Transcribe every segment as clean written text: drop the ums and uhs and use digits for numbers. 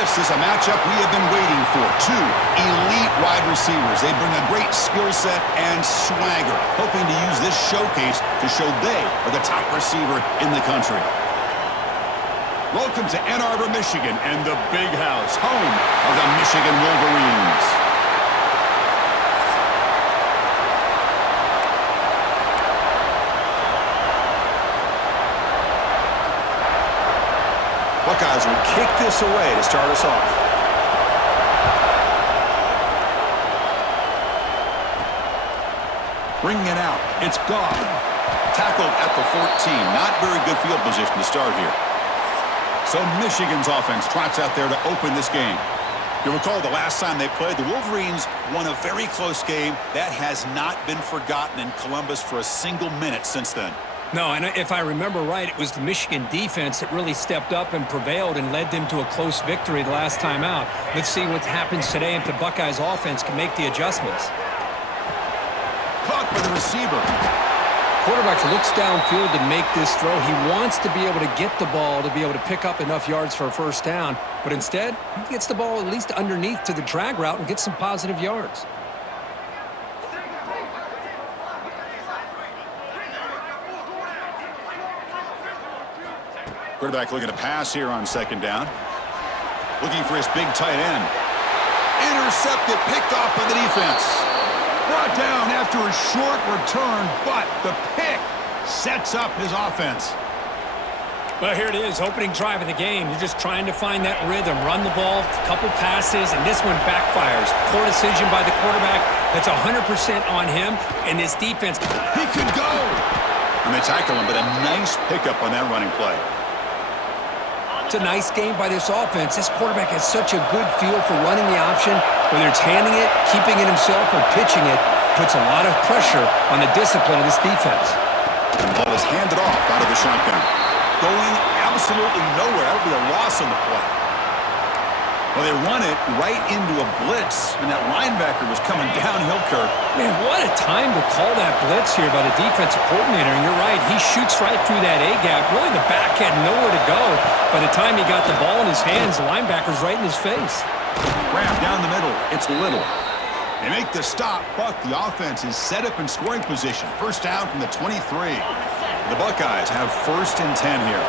This is a matchup we have been waiting for. Two elite wide receivers. They bring a great skill set and swagger, hoping to use this showcase to show they are the top receiver in the country. Welcome to Ann Arbor, Michigan, and the Big House, home of the Michigan Wolverines. Buckeyes will kick this away to start us off. Bringing it out, it's Goff. Tackled at the 14. Not very good field position to start here. So Michigan's offense trots out there to open this game. You'll recall the last time they played, the Wolverines won a very close game. That has not been forgotten in Columbus for a single minute since then. No, and if I remember right, it was the Michigan defense that really stepped up and prevailed and led them to a close victory the last time out. Let's see what happens today if the Buckeyes offense can make the adjustments. Caught by the receiver. Quarterback looks downfield to make this throw. He wants to be able to get the ball to be able to pick up enough yards for a first down, but instead, he gets the ball at least underneath to the drag route and gets some positive yards. Quarterback looking to pass here on second down. Looking for his big tight end. Intercepted, picked off by the defense. Brought down after a short return, but the pick sets up his offense. Well, here it is, opening drive of the game. You're just trying to find that rhythm, run the ball, a couple passes, and this one backfires. Poor decision by the quarterback. That's 100% on him, and his defense. He could go! And they tackle him, but a nice pickup on that running play. It's a nice game by this offense. This quarterback has such a good feel for running the option. Whether it's handing it, keeping it himself, or pitching it, puts a lot of pressure on the discipline of this defense. And the ball is handed off out of the shotgun. Going absolutely nowhere. That would be a loss on the play. Well, they run it right into a blitz, and that linebacker was coming downhill, Kirk. Man, what a time to call that blitz here by the defensive coordinator. And you're right, he shoots right through that A-gap. Really, the back had nowhere to go. By the time he got the ball in his hands, the linebacker's right in his face. Grab down the middle. It's Little. They make the stop, but the offense is set up in scoring position. First down from the 23. The Buckeyes have 1st and 10 here.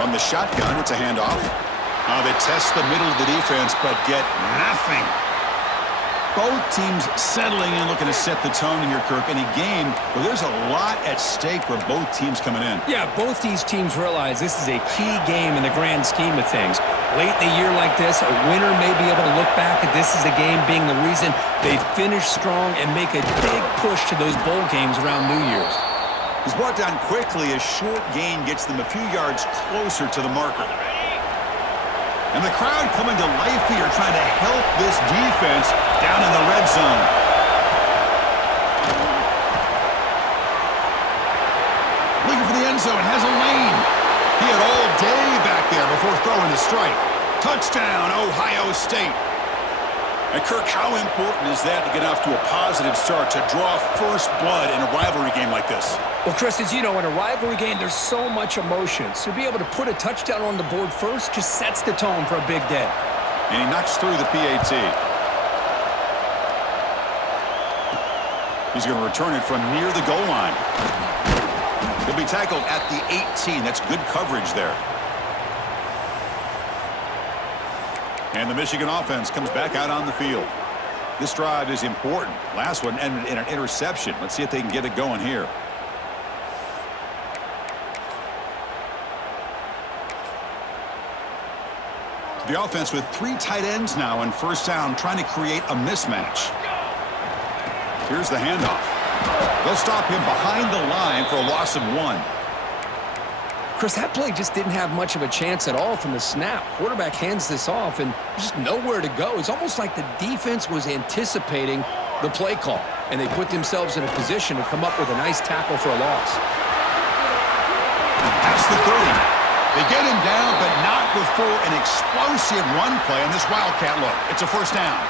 From the shotgun, it's a handoff. They test the middle of the defense, but get nothing. Both teams settling in, looking to set the tone here, Kirk, in a game where there's a lot at stake for both teams coming in. Yeah, both these teams realize this is a key game in the grand scheme of things. Late in a year like this, a winner may be able to look back at this as a game being the reason they finish strong and make a big push to those bowl games around New Year's. He's brought down quickly. A short gain gets them a few yards closer to the marker. And the crowd coming to life here, trying to help this defense down in the red zone. Looking for the end zone, has a lane. He had all day back there before throwing the strike. Touchdown, Ohio State. And Kirk, how important is that to get off to a positive start, to draw first blood in a rivalry game like this? Well, Chris, as you know, in a rivalry game, there's so much emotion. So to be able to put a touchdown on the board first just sets the tone for a big day. And he knocks through the PAT. He's going to return it from near the goal line. He'll be tackled at the 18. That's good coverage there. And the Michigan offense comes back out on the field. This drive is important. Last one ended in an interception. Let's see if they can get it going here. The offense with 3 tight ends now on first down, trying to create a mismatch. Here's the handoff. They'll stop him behind the line for a loss of 1. Chris, that play just didn't have much of a chance at all from the snap. Quarterback hands this off and just nowhere to go. It's almost like the defense was anticipating the play call, and they put themselves in a position to come up with a nice tackle for a loss. Past the 30. They get him down, but not before an explosive run play on this Wildcat look. It's a first down.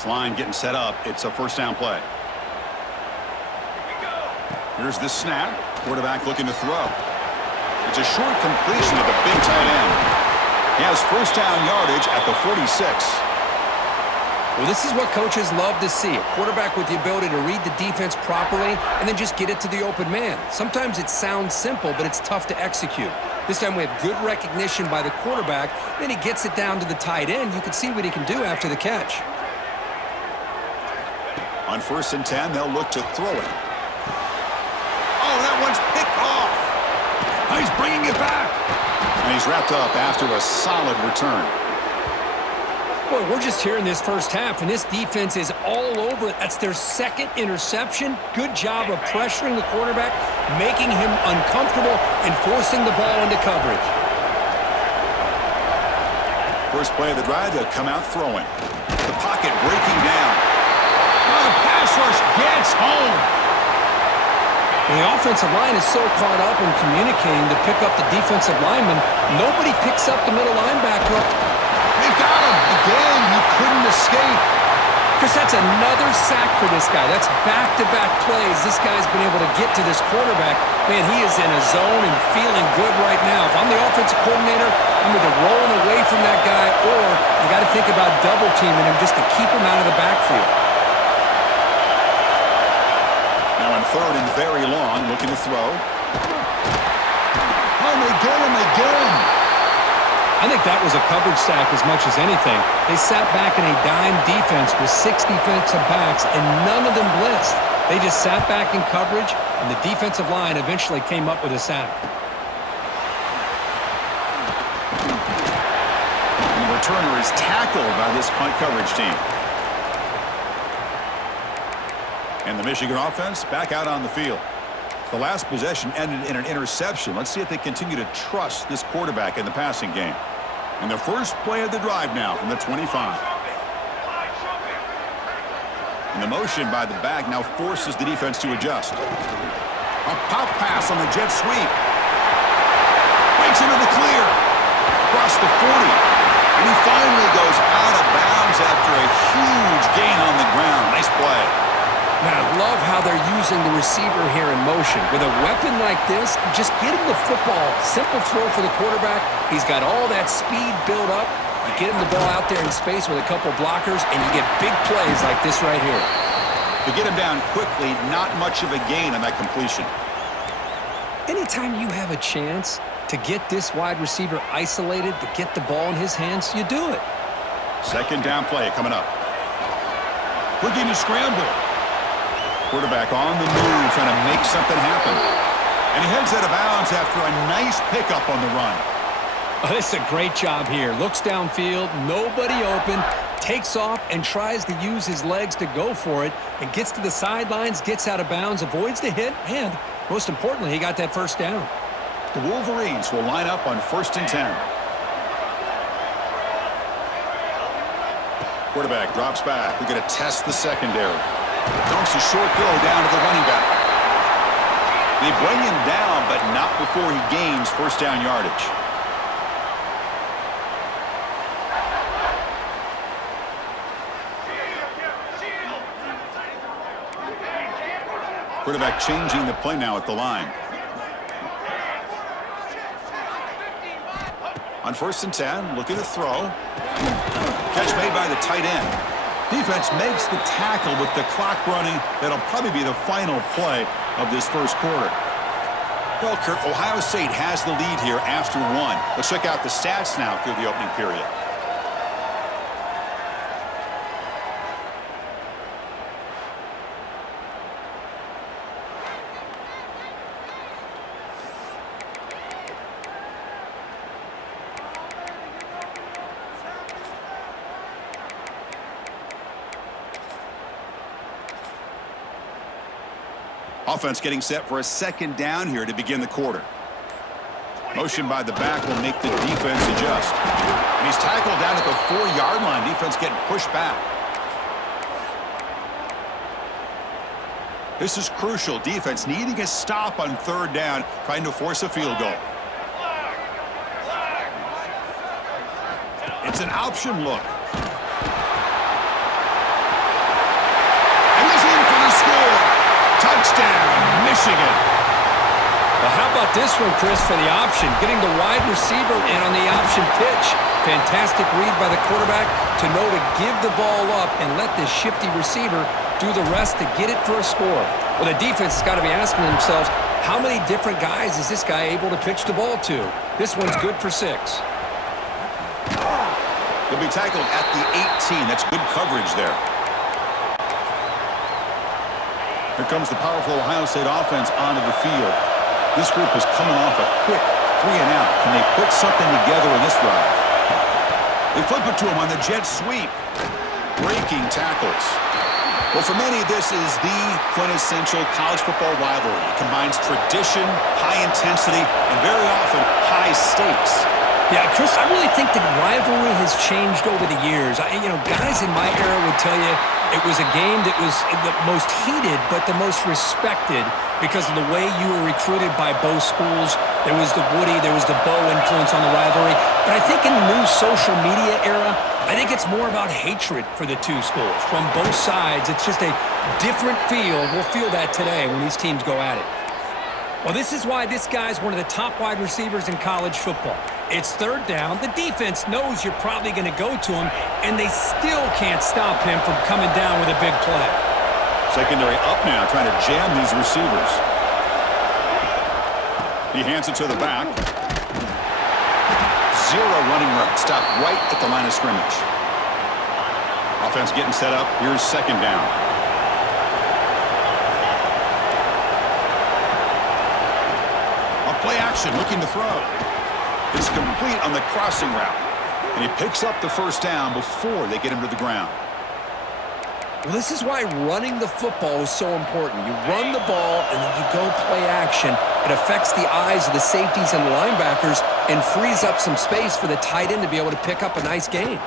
This line getting set up. It's a first down play. Here's the snap. Quarterback looking to throw. It's a short completion to the big tight end. He has first down yardage at the 46. Well, this is what coaches love to see. A quarterback with the ability to read the defense properly and then just get it to the open man. Sometimes it sounds simple, but it's tough to execute. This time we have good recognition by the quarterback. Then he gets it down to the tight end. You can see what he can do after the catch. On 1st and 10, they'll look to throw it. Oh, that one's picked off. He's bringing it back. And he's wrapped up after a solid return. Boy, we're just here in this first half, and this defense is all over it. That's their second interception. Good job of pressuring the quarterback, making him uncomfortable, and forcing the ball into coverage. First play of the drive, they'll come out throwing. The pocket breaking down. Oh, the pass rush gets home. The offensive line is so caught up in communicating to pick up the defensive lineman, nobody picks up the middle linebacker. They've got him. Again, he couldn't escape. Chris, that's another sack for this guy. That's back-to-back plays. This guy's been able to get to this quarterback. Man, he is in a zone and feeling good right now. If I'm the offensive coordinator, I'm either rolling away from that guy or you got to think about double-teaming him just to keep him out of the backfield. Now on 3rd and very long, looking to throw. Oh, they get him again. I think that was a coverage sack as much as anything. They sat back in a dime defense with 6 defensive backs, and none of them blitzed. They just sat back in coverage, and the defensive line eventually came up with a sack. And the returner is tackled by this punt coverage team. And the Michigan offense back out on the field. The last possession ended in an interception. Let's see if they continue to trust this quarterback in the passing game. And the first play of the drive now from the 25. And the motion by the back now forces the defense to adjust. A pop pass on the jet sweep. Breaks into the clear. Across the 40. And he finally goes out of bounds after a huge gain on the ground. Nice play. Man, I love how they're using the receiver here in motion. With a weapon like this, just get him the football. Simple throw for the quarterback. He's got all that speed built up. You get him the ball out there in space with a couple blockers, and you get big plays like this right here. To get him down quickly, not much of a gain on that completion. Anytime you have a chance to get this wide receiver isolated, to get the ball in his hands, you do it. Second down play coming up. Looking to scramble. Quarterback on the move, trying to make something happen. And he heads out of bounds after a nice pickup on the run. Oh, this is a great job here. Looks downfield, nobody open, takes off and tries to use his legs to go for it, and gets to the sidelines, gets out of bounds, avoids the hit, and most importantly, he got that first down. The Wolverines will line up on 1st and 10. Quarterback drops back. We're going to test the secondary. Dumps a short throw down to the running back. They bring him down, but not before he gains first down yardage. Quarterback changing the play now at the line. On 1st and 10, looking to throw. Catch made by the tight end. Defense makes the tackle with the clock running. That'll probably be the final play of this first quarter. Well, Kurt, Ohio State has the lead here after 1. Let's check out the stats now through the opening period. Offense getting set for a second down here to begin the quarter. Motion by the back will make the defense adjust. And he's tackled down at the 4-yard line. Defense getting pushed back. This is crucial. Defense needing a stop on 3rd down, trying to force a field goal. It's an option look. Touchdown, Michigan. Well, how about this one, Chris, for the option? Getting the wide receiver in on the option pitch. Fantastic read by the quarterback to know to give the ball up and let the shifty receiver do the rest to get it for a score. Well, the defense has got to be asking themselves, how many different guys is this guy able to pitch the ball to? This one's good for 6. He'll be tackled at the 18. That's good coverage there. Here comes the powerful Ohio State offense onto the field. This group is coming off a quick 3-and-out. Can they put something together in this drive? They flip it to him on the jet sweep. Breaking tackles. Well, for many, this is the quintessential college football rivalry. It combines tradition, high intensity, and very often high stakes. Yeah, Chris, I really think the rivalry has changed over the years. Guys in my era would tell you it was a game that was the most heated but the most respected because of the way you were recruited by both schools. There was the Woody, there was the Bo influence on the rivalry. But I think in the new social media era, I think it's more about hatred for the two schools. From both sides, it's just a different feel. We'll feel that today when these teams go at it. Well, this is why this guy's one of the top wide receivers in college football. It's 3rd down. The defense knows you're probably going to go to him, and they still can't stop him from coming down with a big play. Secondary up now, trying to jam these receivers. He hands it to the back. 0 running room. Stop right at the line of scrimmage. Offense getting set up. Here's 2nd down. Play action, looking to throw. It's complete on the crossing route. And he picks up the 1st down before they get him to the ground. Well, this is why running the football is so important. You run the ball, and then you go play action. It affects the eyes of the safeties and the linebackers and frees up some space for the tight end to be able to pick up a nice gain.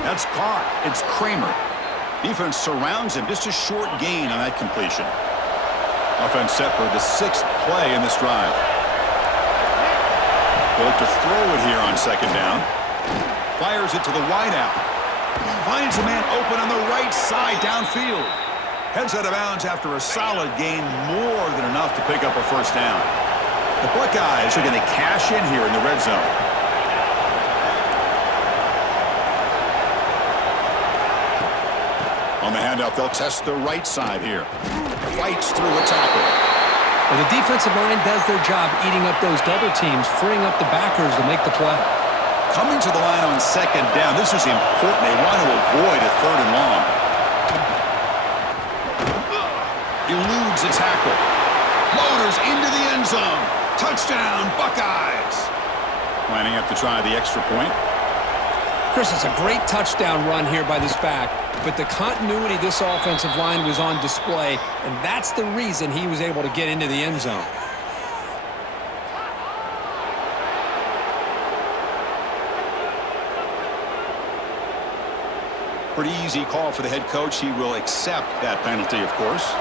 That's caught. It's Kramer. Defense surrounds him. Just a short gain on that completion. Offense set for the 6th play in this drive. They look to throw it here on 2nd down. Fires it to the wideout. Finds a man open on the right side downfield. Heads out of bounds after a solid gain, more than enough to pick up a 1st down. The Buckeyes are going to cash in here in the red zone. On the handoff, they'll test the right side here. Fights through a tackle. Well, the defensive line does their job eating up those double teams, freeing up the backers to make the play. Coming to the line on 2nd down. This is important. They want to avoid a 3rd and long. Eludes a tackle. Loaders into the end zone. Touchdown, Buckeyes. Lining up to try the extra point. Chris, it's a great touchdown run here by this back, but the continuity of this offensive line was on display, and that's the reason he was able to get into the end zone. Pretty easy call for the head coach. He will accept that penalty, of course.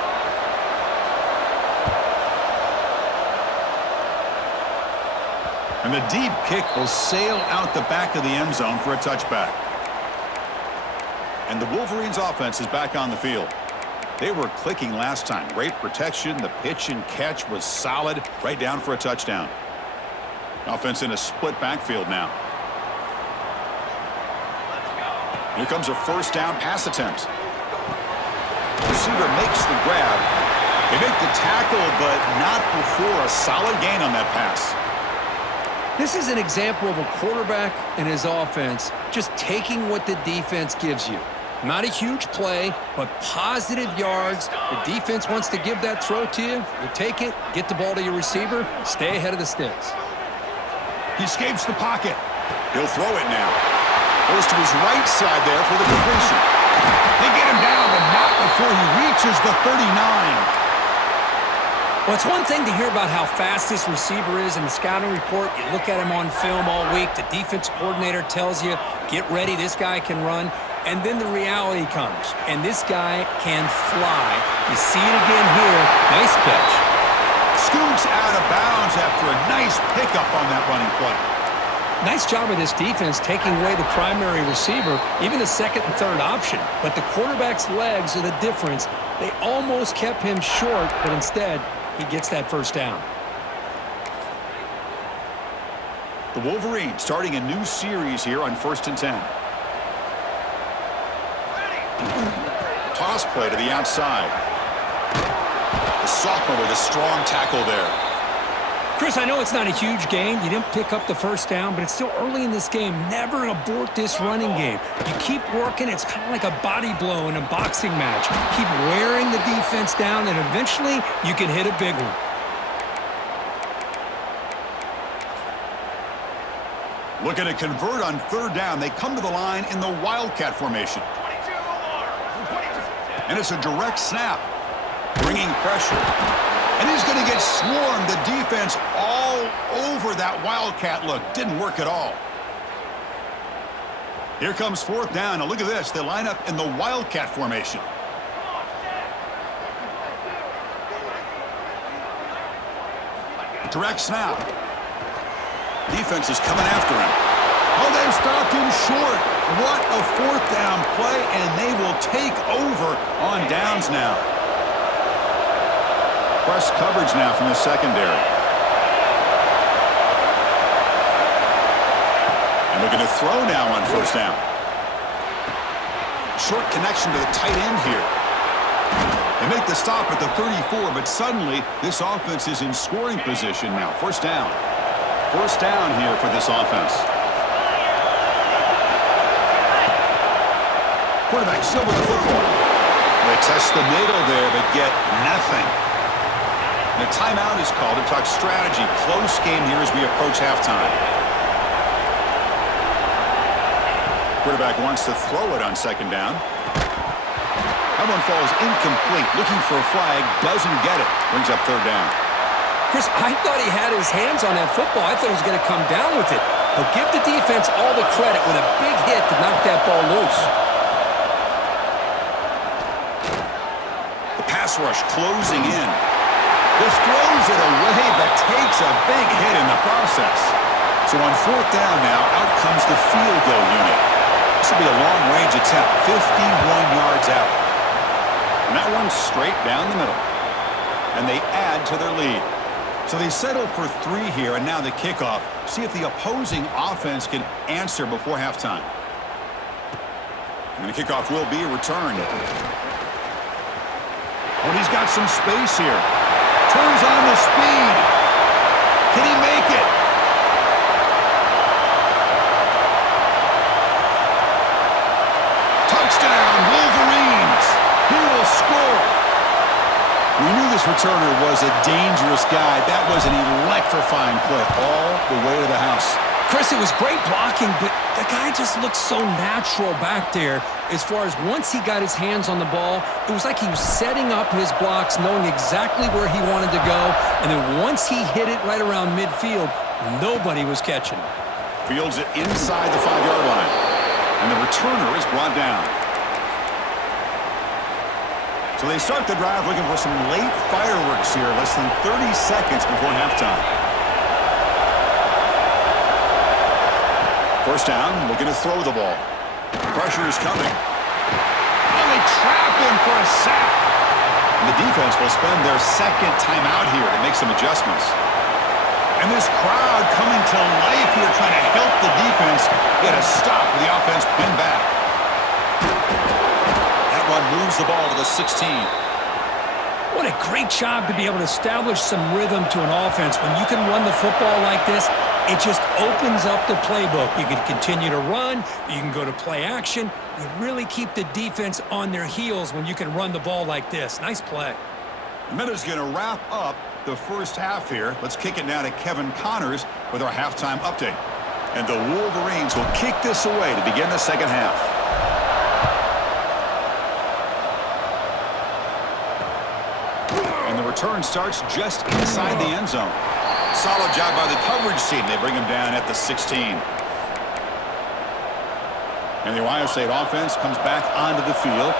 And the deep kick will sail out the back of the end zone for a touchback. And the Wolverines offense is back on the field. They were clicking last time. Great protection. The pitch and catch was solid. Right down for a touchdown. Offense in a split backfield now. Here comes a 1st down pass attempt. Receiver makes the grab. They make the tackle, but not before a solid gain on that pass. This is an example of a quarterback and his offense just taking what the defense gives you. Not a huge play, but positive yards. The defense wants to give that throw to you. You take it, get the ball to your receiver, stay ahead of the sticks. He escapes the pocket. He'll throw it now. Goes to his right side there for the completion. They get him down, but not before he reaches the 39. Well, it's one thing to hear about how fast this receiver is in the scouting report. You look at him on film all week. The defense coordinator tells you, get ready, this guy can run. And then the reality comes, and this guy can fly. You see it again here. Nice catch. Scoots out of bounds after a nice pickup on that running play. Nice job of this defense taking away the primary receiver, even the second and third option. But the quarterback's legs are the difference. They almost kept him short, but instead, he gets that first down. The Wolverines starting a new series here on 1st and 10. Toss play to the outside. The sophomore with a strong tackle there. Chris, I know it's not a huge gain. You didn't pick up the first down, but it's still early in this game. Never abort this running game. You keep working. It's kind of like a body blow in a boxing match. Keep wearing the defense down, and eventually you can hit a big one. Looking to convert on 3rd down. They come to the line in the Wildcat formation. And it's a direct snap. Bringing pressure. And he's going to get swarmed. The defense all over that Wildcat look. Didn't work at all. Here comes 4th down. Now look at this. They line up in the Wildcat formation. Direct snap. Defense is coming after him. Oh, they've stopped him short. What a 4th down play, and they will take over on downs now. Press coverage now from the secondary. And looking to throw now on 1st down. Short connection to the tight end here. They make the stop at the 34, but suddenly this offense is in scoring position now. 1st down. 1st down here for this offense. Quarterback still with the football. They test the middle there, but get nothing. And a timeout is called to talk strategy. Close game here as we approach halftime. Quarterback wants to throw it on 2nd down. That one falls incomplete. Looking for a flag, doesn't get it. Brings up 3rd down. Chris, I thought he had his hands on that football. I thought he was going to come down with it. But give the defense all the credit with a big hit to knock that ball loose. The pass rush closing in. This throws it away, but takes a big hit in the process. So on 4th down now, out comes the field goal unit. This will be a long-range attempt, 51 yards out. And that one's straight down the middle. And they add to their lead. So they settle for 3 here, and now the kickoff. See if the opposing offense can answer before halftime. And the kickoff will be returned. Oh, he's got some space here. Turns on the speed. Can he make it? Touchdown, Wolverines. He will score. We knew this returner was a dangerous guy. That was an electrifying play all the way to the house. Chris, it was great blocking, but the guy just looked so natural back there. As far as once he got his hands on the ball, it was like he was setting up his blocks, knowing exactly where he wanted to go. And then once he hit it right around midfield, nobody was catching him. Fields it inside the 5-yard line. And the returner is brought down. So they start the drive looking for some late fireworks here, less than 30 seconds before halftime. 1st down, looking to throw the ball. Pressure is coming. And they trap him for a sack. And the defense will spend their 2nd timeout here to make some adjustments. And this crowd coming to life here trying to help the defense get a stop with the offense pinned back. That one moves the ball to the 16. What a great job to be able to establish some rhythm to an offense. When you can run the football like this, it just opens up the playbook. You can continue to run. You can go to play action. You really keep the defense on their heels when you can run the ball like this. Nice play. Minute's going to wrap up the first half here. Let's kick it now to Kevin Connors with our halftime update. And the Wolverines will kick this away to begin the second half. And the return starts just inside the end zone. Solid job by the coverage team. They bring him down at the 16. And the Ohio State offense comes back onto the field,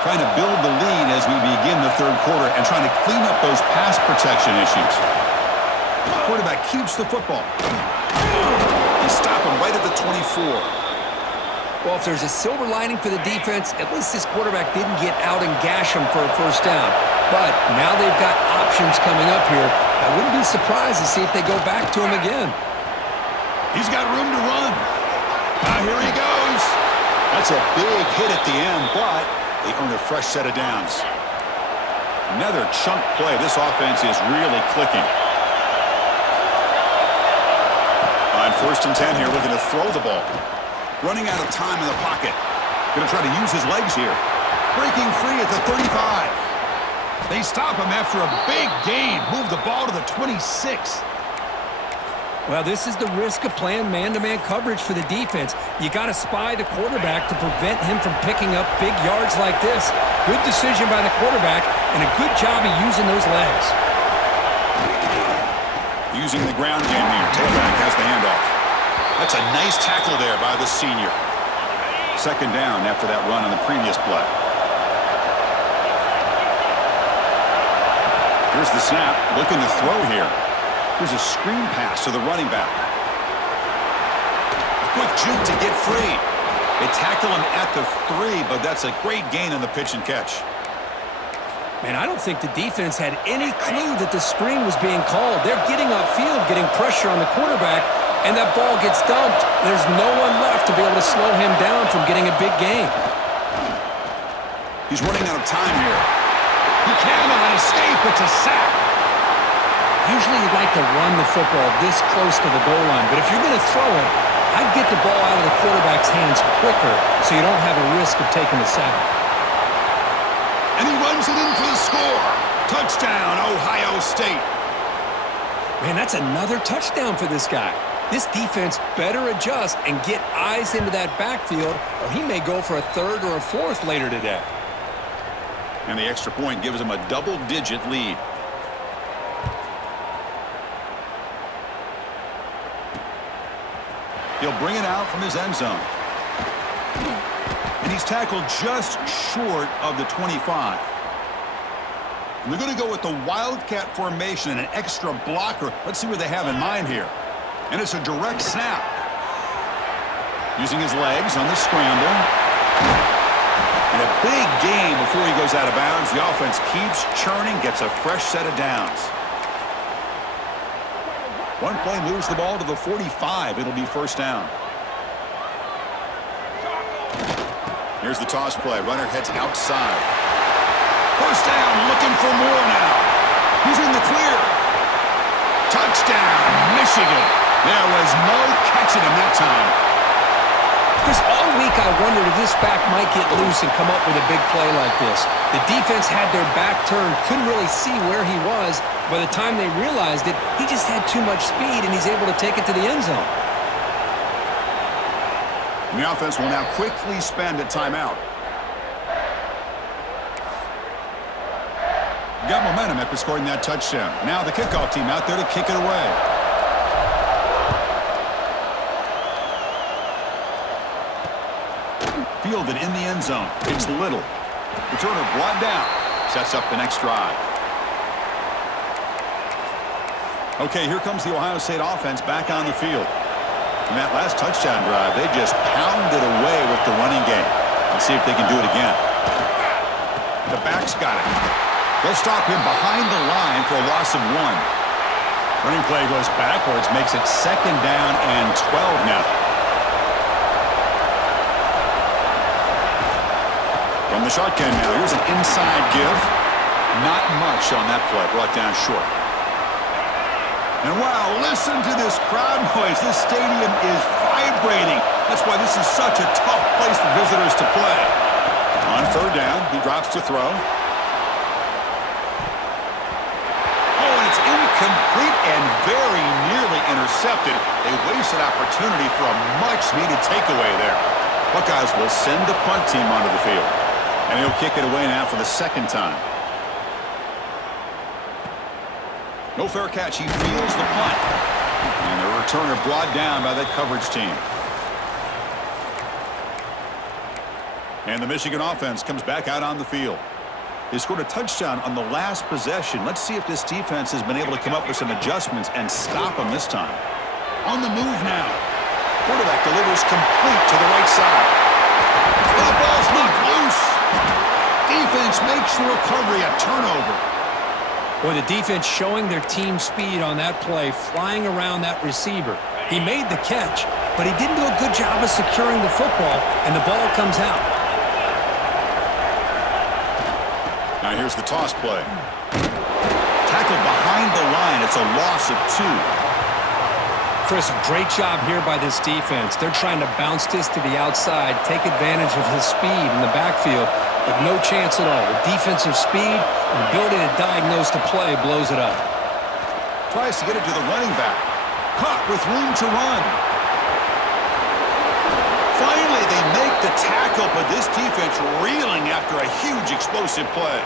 trying to build the lead as we begin the third quarter and trying to clean up those pass protection issues. The quarterback keeps the football. He stop him right at the 24. Well, if there's a silver lining for the defense, at least this quarterback didn't get out and gash him for a first down. But now they've got options coming up here. I wouldn't be surprised to see if they go back to him again. He's got room to run. Here he goes. That's a big hit at the end, but they earn a fresh set of downs. Another chunk play. This offense is really clicking. On 1st and 10 here, looking to throw the ball. Running out of time in the pocket. Going to try to use his legs here. Breaking free at the 35. They stop him after a big gain. Move the ball to the 26. Well, this is the risk of playing man-to-man coverage for the defense. You got to spy the quarterback to prevent him from picking up big yards like this. Good decision by the quarterback, and a good job of using those legs. Using the ground game here. Tailback has the handoff. That's a nice tackle there by the senior. 2nd down after that run on the previous play. Here's the snap. Looking to throw here. Here's a screen pass to the running back. Quick juke to get free. They tackle him at the 3, but that's a great gain on the pitch and catch. Man, I don't think the defense had any clue that the screen was being called. They're getting upfield, getting pressure on the quarterback, and that ball gets dumped. There's no one left to be able to slow him down from getting a big gain. He's running out of time here. He cannot escape. It's a sack. Usually you'd like to run the football this close to the goal line, but if you're going to throw it, I'd get the ball out of the quarterback's hands quicker so you don't have a risk of taking a sack. And he runs it in for the score. Touchdown, Ohio State. Man, that's another touchdown for this guy. This defense better adjust and get eyes into that backfield, or he may go for a 3rd or a 4th later today. And the extra point gives him a double-digit lead. He'll bring it out from his end zone. And he's tackled just short of the 25. And they're going to go with the Wildcat formation and an extra blocker. Let's see what they have in mind here. And it's a direct snap. Using his legs on the scramble. And a big gain before he goes out of bounds. The offense keeps churning, gets a fresh set of downs. One play moves the ball to the 45. It'll be 1st down. Here's the toss play. Runner heads outside. 1st down, looking for more now. He's in the clear. Touchdown, Michigan. There was no catching him that time. Chris, all week I wondered if this back might get loose and come up with a big play like this. The defense had their back turned, couldn't really see where he was. By the time they realized it, he just had too much speed, and he's able to take it to the end zone. The offense will now quickly spend a timeout. Got momentum after scoring that touchdown. Now the kickoff team out there to kick it away. Fielded in the end zone. It's Little. Returner brought down. Sets up the next drive. Okay, here comes the Ohio State offense back on the field. In that last touchdown drive, they just pounded away with the running game. Let's see if they can do it again. The back's got it. They'll stop him behind the line for a loss of 1. Running play goes backwards, makes it 2nd down and 12 now. From the shotgun now, here's an inside give. Not much on that play, brought down short. And wow, listen to this crowd noise. This stadium is vibrating. That's why this is such a tough place for visitors to play. On 3rd down, he drops to throw. Oh, and it's incomplete and very nearly intercepted. A wasted opportunity for a much-needed takeaway there. Buckeyes will send the punt team onto the field. And he'll kick it away now for the 2nd time. No fair catch. He feels the punt. And the returner brought down by that coverage team. And the Michigan offense comes back out on the field. They scored a touchdown on the last possession. Let's see if this defense has been able to come up with some adjustments and stop them this time. On the move now. Quarterback delivers complete to the right side. The ball's knocked loose. Defense makes the recovery a turnover. Boy, the defense showing their team speed on that play, flying around that receiver. He made the catch, but he didn't do a good job of securing the football, and the ball comes out. Now here's the toss play. Tackled behind the line. It's a loss of 2. Chris, great job here by this defense. They're trying to bounce this to the outside, take advantage of his speed in the backfield, but no chance at all. The defensive speed and ability to diagnose the play blows it up. Tries to get it to the running back. Caught with room to run. Finally, they make the tackle, but this defense reeling after a huge explosive play.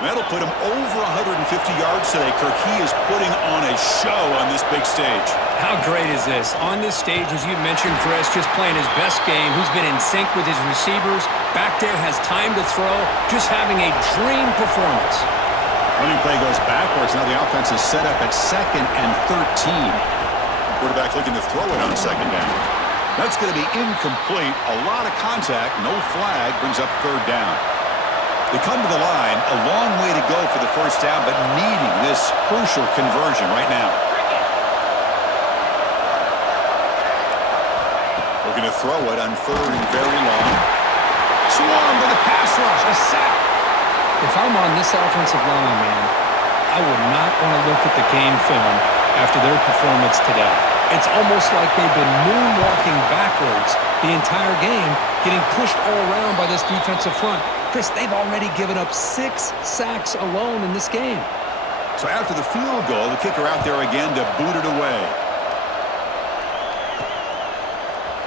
That'll put him over 150 yards today, Kirk. He is putting on a show on this big stage. How great is this? On this stage, as you mentioned, Chris, just playing his best game. He's been in sync with his receivers. Back there, has time to throw. Just having a dream performance. Running play goes backwards. Now the offense is set up at 2nd and 13. Quarterback looking to throw it on 2nd down. That's going to be incomplete. A lot of contact. No flag. Brings up 3rd down. They come to the line, a long way to go for the first down, but needing this crucial conversion right now. Looking to throw it on 3rd and very long. Swarm with a pass rush, a sack. If I'm on this offensive line, man, I would not want to look at the game film after their performance today. It's almost like they've been moonwalking backwards the entire game, getting pushed all around by this defensive front. Chris, they've already given up 6 sacks alone in this game. So after the field goal, the kicker out there again to boot it away.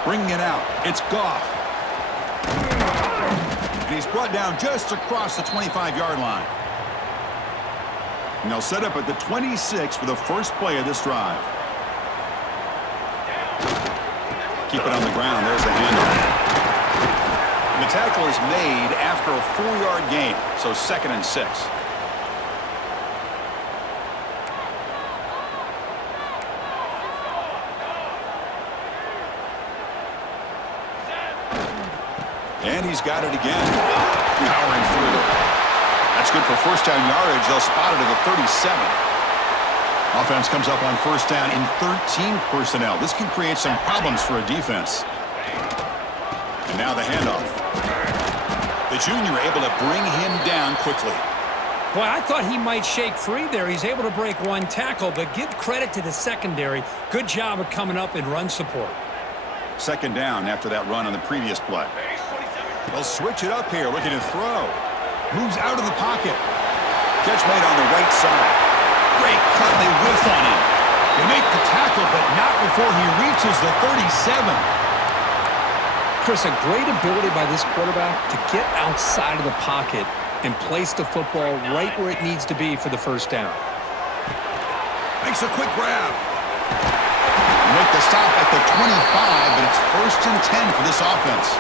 Bringing it out, it's Goff. And he's brought down just across the 25-yard line. And they'll set up at the 26 for the first play of this drive. Keep it on the ground. There's the handoff. And the tackle is made after a 4-yard gain, so 2nd and 6. And he's got it again. Powering through. That's good for first down yardage. They'll spot it at the 37. Offense comes up on first down in 13 personnel. This can create some problems for a defense. And now the handoff. The junior able to bring him down quickly. Boy, I thought he might shake free there. He's able to break 1 tackle, but give credit to the secondary. Good job of coming up in run support. 2nd down after that run on the previous play. They'll switch it up here, looking to throw. Moves out of the pocket. Catch made on the right side. Great cut, they whiff on him. They make the tackle, but not before he reaches the 37. Chris, a great ability by this quarterback to get outside of the pocket and place the football right where it needs to be for the first down. Makes a quick grab. Make the stop at the 25, but it's 1st and 10 for this offense.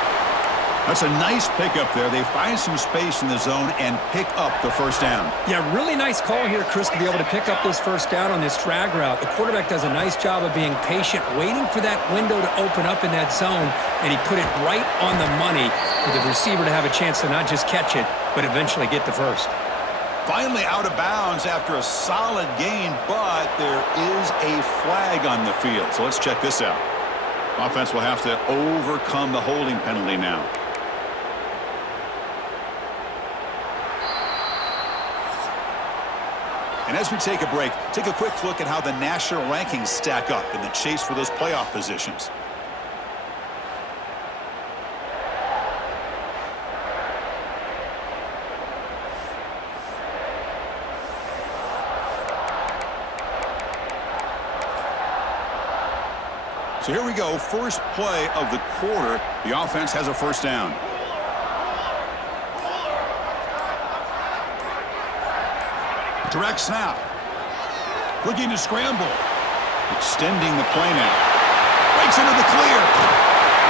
That's a nice pickup there. They find some space in the zone and pick up the first down. Yeah, really nice call here, Chris, to be able to pick up this first down on this drag route. The quarterback does a nice job of being patient, waiting for that window to open up in that zone, and he put it right on the money for the receiver to have a chance to not just catch it, but eventually get the first. Finally out of bounds after a solid gain, but there is a flag on the field. So let's check this out. Offense will have to overcome the holding penalty now. And as we take a break, take a quick look at how the national rankings stack up in the chase for those playoff positions. So here we go, first play of the quarter. The offense has a first down. Direct snap. Looking to scramble. Extending the play now. Breaks into the clear.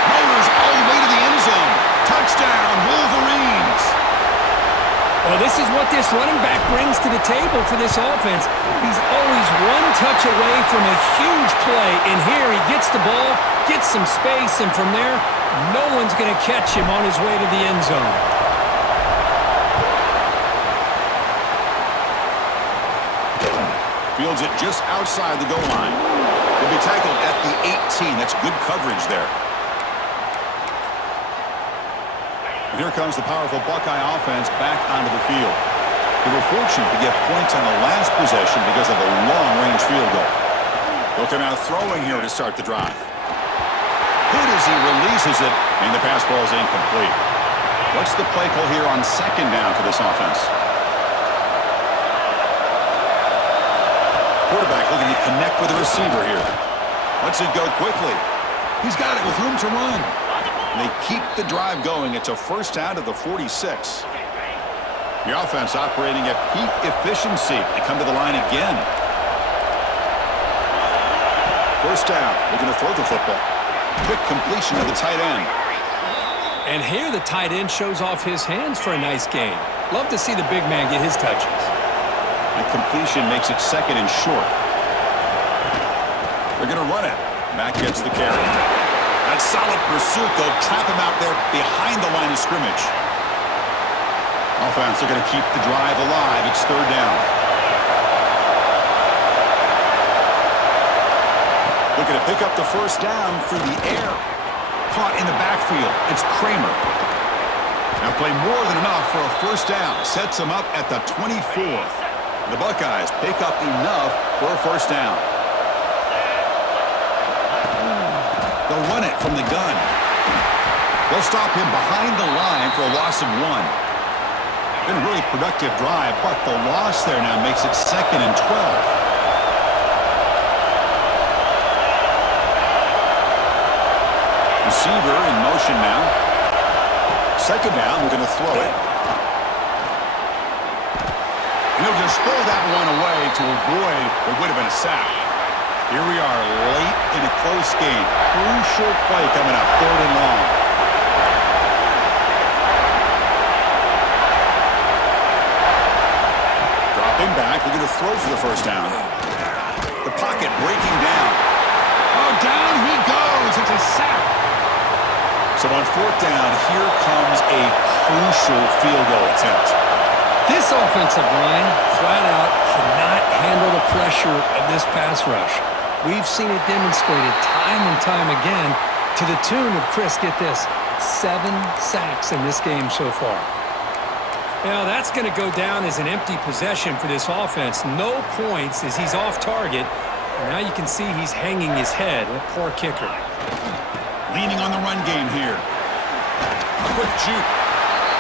Motors all the way to the end zone. Touchdown, Wolverines. Well, this is what this running back brings to the table for this offense. He's always one touch away from a huge play, and here he gets the ball, gets some space, and from there, no one's going to catch him on his way to the end zone. Fields it just outside the goal line. He'll be tackled at the 18. That's good coverage there. And here comes the powerful Buckeye offense back onto the field. They were fortunate to get points on the last possession because of a long-range field goal. They'll come out throwing here to start the drive. Hit as he releases it, and the pass ball is incomplete. What's the play call here on second down for this offense? Quarterback looking to connect with the receiver here. Lets it go quickly. He's got it with room to run. They keep the drive going. It's a first down to the 46. The offense operating at peak efficiency. They come to the line again. First down. Looking to throw the football. Quick completion to the tight end. And here the tight end shows off his hands for a nice gain. Love to see the big man get his touches. And completion makes it second and short. They're going to run it. Mack gets the carry. That solid pursuit, they'll trap him out there behind the line of scrimmage. Offense, they're going to keep the drive alive. It's third down. Looking to pick up the first down through the air. Caught in the backfield. It's Kramer. Now play more than enough for a first down. Sets him up at the 24. The Buckeyes pick up enough for a first down. They'll run it from the gun. They'll stop him behind the line for a loss of 1. Been a really productive drive, but the loss there now makes it second and 12. Receiver in motion now. Second down, we're going to throw it. And he'll just throw that one away to avoid what would have been a sack. Here we are late in a close game. Crucial play coming up, third and long. Dropping back, we're going to throw for the first down. The pocket breaking down. Oh, down he goes. It's a sack. So on fourth down, here comes a crucial field goal attempt. This offensive line, flat out, cannot handle the pressure of this pass rush. We've seen it demonstrated time and time again to the tune of, Chris, get this, 7 sacks in this game so far. Now, that's going to go down as an empty possession for this offense. No points as he's off target. And now you can see he's hanging his head. A poor kicker. Leaning on the run game here. A quick juke.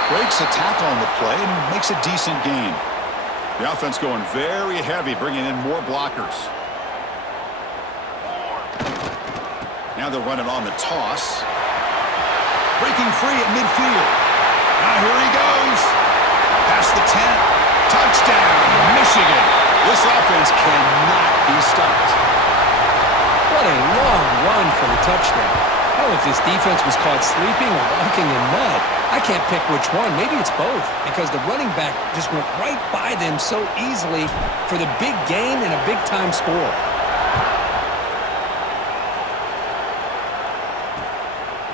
Breaks a tackle on the play and makes a decent gain. The offense going very heavy, bringing in more blockers. Now they'll run it on the toss. Breaking free at midfield. Now here he goes. Past the 10. Touchdown, Michigan. This offense cannot be stopped. What a long run for the touchdown. I don't know if this defense was caught sleeping or walking in mud. I can't pick which one. Maybe it's both, because the running back just went right by them so easily for the big gain and a big-time score.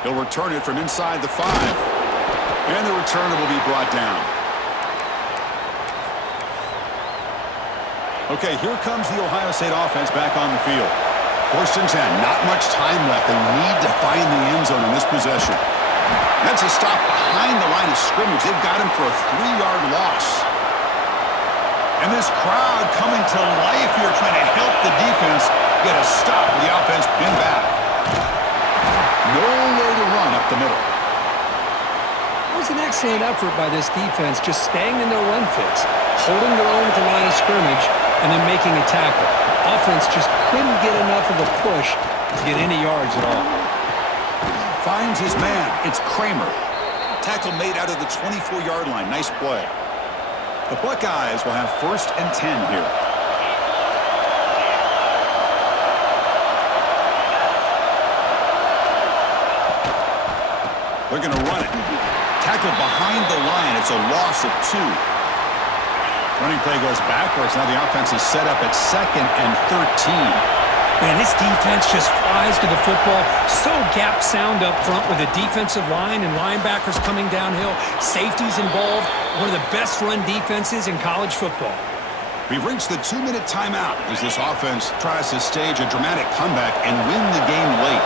He'll return it from inside the 5. And the returner will be brought down. Okay, here comes the Ohio State offense back on the field. First and 10, not much time left. They need to find the end zone in this possession. That's a stop behind the line of scrimmage. They've got him for a 3-yard loss. And this crowd coming to life here, trying to help the defense get a stop with the offense pinned back. Nowhere to run up the middle. It was an excellent effort by this defense, just staying in their run fits, holding their own at the line of scrimmage, and then making a tackle. Offense just couldn't get enough of a push to get any yards at all. Finds his man. It's Kramer. Tackle made out of the 24-yard line. Nice play. The Buckeyes will have first and 10 here. They're going to run it. Tackled behind the line. It's a loss of 2. Running play goes backwards. Now the offense is set up at 2nd and 13. Man, this defense just flies to the football. So gap sound up front with a defensive line and linebackers coming downhill. Safeties involved. One of the best run defenses in college football. We've reached the 2-minute timeout as this offense tries to stage a dramatic comeback and win the game late.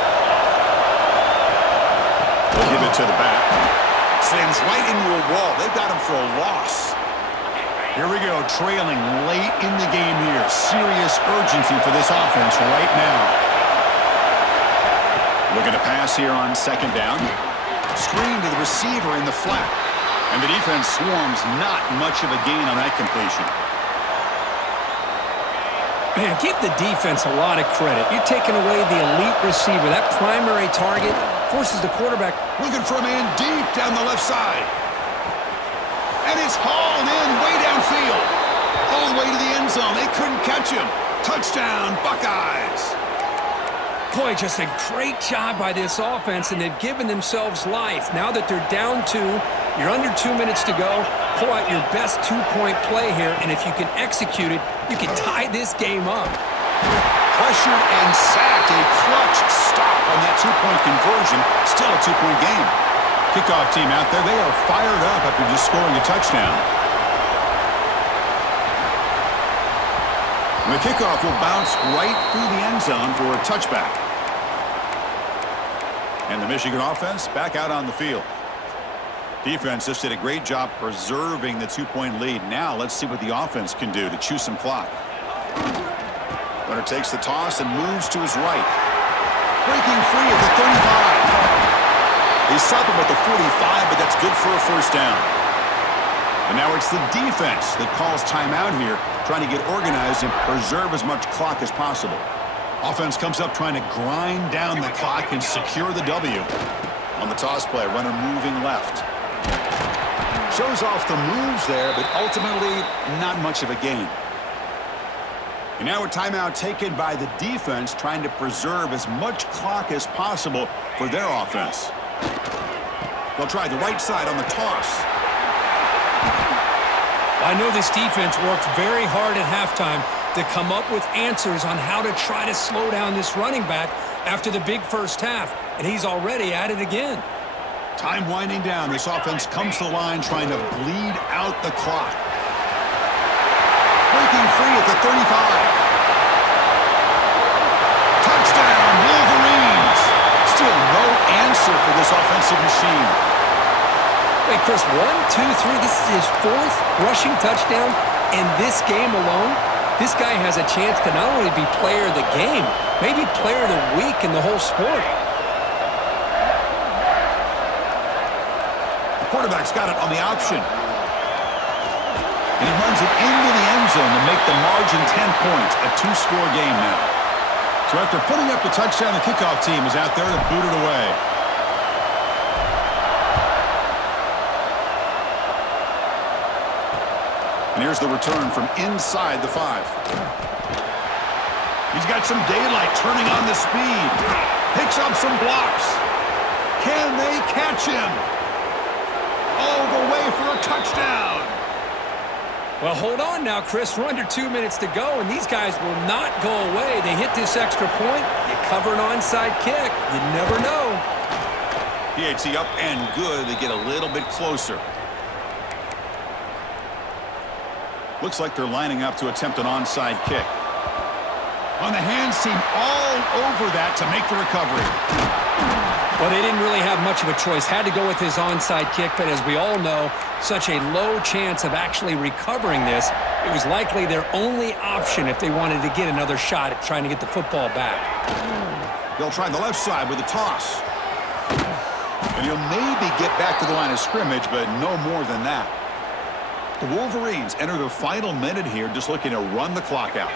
They'll give it to the back. Slams right into a wall. They've got him for a loss. Here we go, trailing late in the game here. Serious urgency for this offense right now. Looking to pass here on 2nd down. Screen to the receiver in the flat. And the defense swarms, not much of a gain on that completion. Man, give the defense a lot of credit. You're taking away the elite receiver. That primary target forces the quarterback. Looking for a man deep down the left side. And it's hauled in way downfield. All the way to the end zone. They couldn't catch him. Touchdown, Buckeyes. Boy, just a great job by this offense, and they've given themselves life. Now that they're down 2, you're under 2 minutes to go. Pull out your best 2-point play here, and if you can execute it, you can tie this game up. Pressured and sacked. A clutch stop on that 2-point conversion. Still a 2-point game. Kickoff team out there. They are fired up after just scoring a touchdown. And the kickoff will bounce right through the end zone for a touchback. And the Michigan offense back out on the field. Defense just did a great job preserving the 2-point lead. Now let's see what the offense can do to chew some clock. Runner takes the toss and moves to his right. Breaking free at the 35. They stop him at the 45, but that's good for a first down. And now it's the defense that calls timeout here, trying to get organized and preserve as much clock as possible. Offense comes up trying to grind down the clock and secure the W. On the toss play, runner moving left. Shows off the moves there, but ultimately not much of a gain. And now a timeout taken by the defense, trying to preserve as much clock as possible for their offense. They'll try the right side on the toss. I know this defense worked very hard at halftime to come up with answers on how to try to slow down this running back after the big first half, and he's already at it again. Time winding down. This offense comes to the line trying to bleed out the clock. Breaking free at the 35. Touchdown, Wolverines. Still no answer for this offensive machine. Wait, Chris, 1, 2, 3. This is his 4th rushing touchdown in this game alone. This guy has a chance to not only be player of the game, maybe player of the week in the whole sport. The quarterback's got it on the option. And he runs it into the end zone to make the margin 10 points. A 2-score game now. So after putting up the touchdown, the kickoff team is out there to boot it away. And here's the return from inside the 5. He's got some daylight, turning on the speed. Picks up some blocks. Can they catch him? All the way for a touchdown. Well, hold on now, Chris. We're under 2 minutes to go, and these guys will not go away. They hit this extra point. You cover an onside kick. You never know. PAT up and good. They get a little bit closer. Looks like they're lining up to attempt an onside kick. On the hands team, all over that to make the recovery. Well, they didn't really have much of a choice. Had to go with his onside kick, but as we all know, such a low chance of actually recovering this. It was likely their only option if they wanted to get another shot at trying to get the football back. They'll try the left side with a toss. And he'll maybe get back to the line of scrimmage, but no more than that. The Wolverines enter their final minute here, just looking to run the clock out.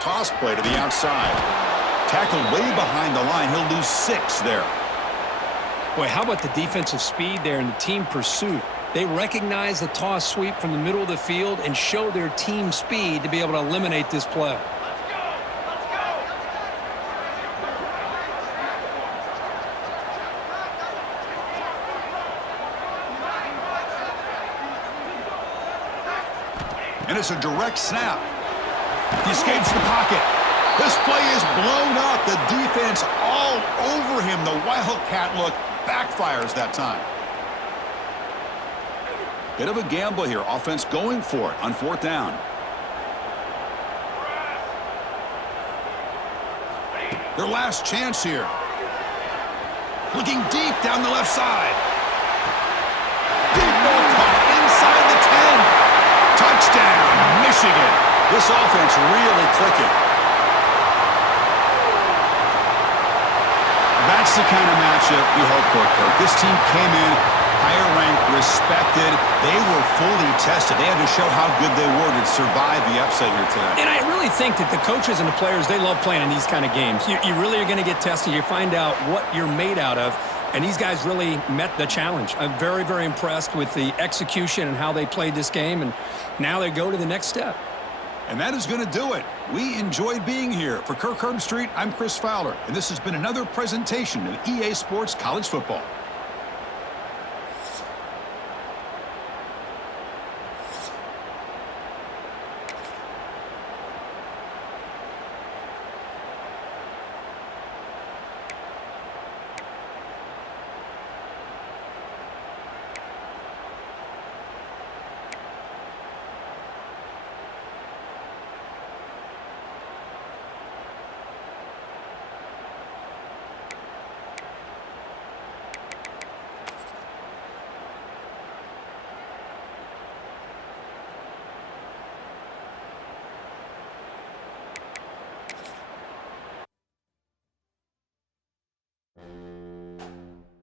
Toss play to the outside. Tackled way behind the line. He'll lose 6 there. Boy, how about the defensive speed there and the team pursuit? They recognize the toss sweep from the middle of the field and show their team speed to be able to eliminate this play. And it's a direct snap. He escapes the pocket. This play is blown up. The defense all over him. The Wildcat look backfires that time. Bit of a gamble here. Offense going for it on 4th down. Their last chance here. Looking deep down the left side. Deep ball caught inside the 10. Touchdown, Michigan. This offense really clicking. That's the kind of matchup we hope for, Kirk. This team came in higher ranked, respected. They were fully tested. They had to show how good they were to survive the upset here today. And I really think that the coaches and the players, they love playing in these kind of games. You really are going to get tested. You find out what you're made out of. And these guys really met the challenge. I'm very, very impressed with the execution and how they played this game. And now they go to the next step. And that is going to do it. We enjoyed being here. For Kirk Herbstreit, I'm Chris Fowler. And this has been another presentation of EA Sports College Football.